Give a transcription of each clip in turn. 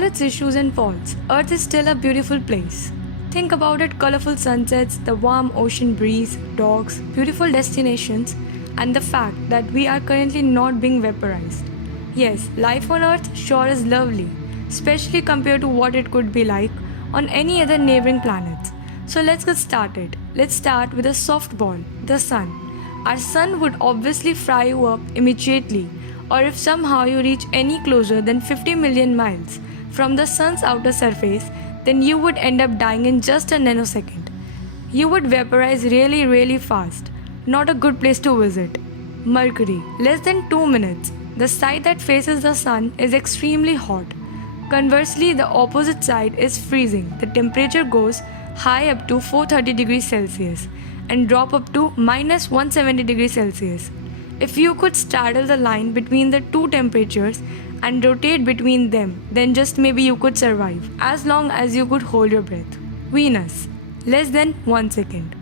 all its issues and faults, Earth is still a beautiful place. Think about it: colorful sunsets, the warm ocean breeze, dogs, beautiful destinations, and the fact that we are currently not being vaporized. Yes, life on Earth sure is lovely, especially compared to what it could be like on any other neighboring planets. So let's get started. Let's start with a softball, the sun. Our sun would obviously fry you up immediately, or if somehow you reach any closer than 50 million miles from the sun's outer surface, then you would end up dying in just a nanosecond. You would vaporize really fast. Not a good place to visit. Mercury, less than 2 minutes. The side that faces the sun is extremely hot. Conversely, the opposite side is freezing. The temperature goes high up to 430 degrees Celsius and drop up to minus 170 degrees Celsius. If you could straddle the line between the two temperatures and rotate between them, then just maybe you could survive, as long as you could hold your breath. Venus, less than 1 second.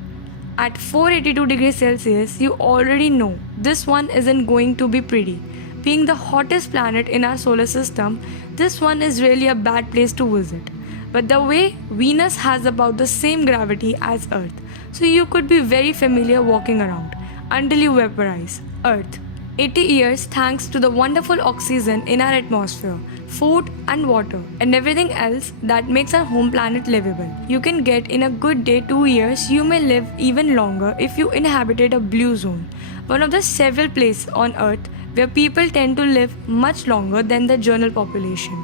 At 482 degrees Celsius, you already know this one isn't going to be pretty. Being the hottest planet in our solar system, this one is really a bad place to visit. But the way Venus has about the same gravity as Earth, so you could be very familiar walking around until you vaporize. Earth, 80 years thanks to the wonderful oxygen in our atmosphere, food and water, and everything else that makes our home planet livable. You can get in a good day 2 years. You may live even longer if you inhabited a blue zone, one of the several places on Earth where people tend to live much longer than the general population.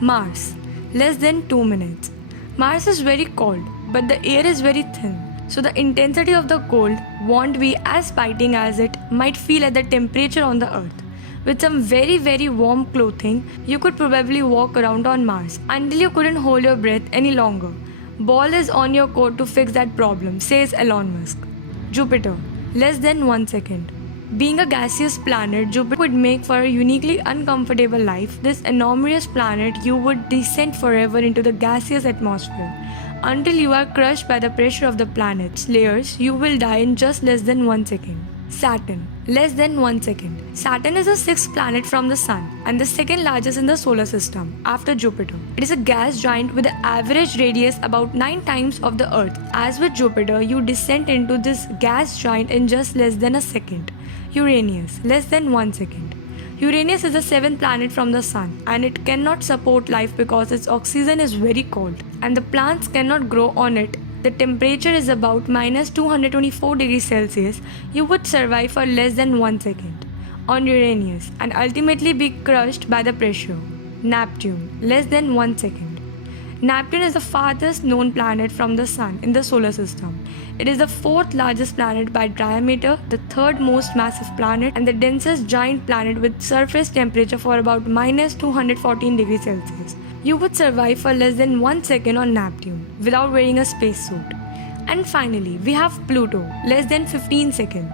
Mars, less than 2 minutes. Mars is very cold, but the air is very thin, so the intensity of the cold won't be as biting as it might feel at the temperature on the Earth. With some very warm clothing, you could probably walk around on Mars until you couldn't hold your breath any longer. Ball is on your court to fix that problem, says Elon Musk. Jupiter, less than 1 second. Being a gaseous planet, Jupiter would make for a uniquely uncomfortable life. This enormous planet, you would descend forever into the gaseous atmosphere. Until you are crushed by the pressure of the planet's layers, you will die in just less than 1 second. Saturn, less than 1 second. Saturn is the sixth planet from the Sun and the second largest in the solar system after Jupiter. It is a gas giant with an average radius about 9 times of the Earth. As with Jupiter, you descend into this gas giant in just less than a second. Uranus, less than 1 second. Uranus is the seventh planet from the Sun and it cannot support life because its oxygen is very cold and the plants cannot grow on it. The temperature is about minus 224 degrees Celsius. You would survive for less than 1 second on Uranus and ultimately be crushed by the pressure. Neptune, less than 1 second. Neptune is the farthest known planet from the Sun in the solar system. It is the fourth largest planet by diameter, the third most massive planet, and the densest giant planet with surface temperature for about minus 214 degrees Celsius. You would survive for less than 1 second on Neptune without wearing a spacesuit. And finally, we have Pluto, less than 15 seconds.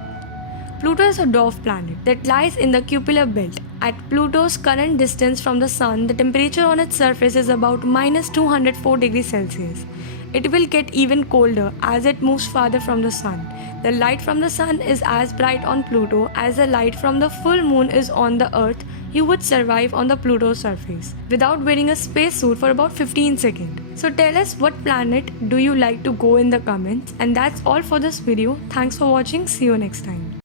Pluto is a dwarf planet that lies in the Kuiper belt. At Pluto's current distance from the Sun, the temperature on its surface is about minus 204 degrees Celsius. It will get even colder as it moves farther from the Sun. The light from the Sun is as bright on Pluto as the light from the full moon is on the Earth. You would survive on the Pluto's surface without wearing a spacesuit for about 15 seconds. So tell us, what planet do you like to go in the comments? And that's all for this video. Thanks for watching. See you next time.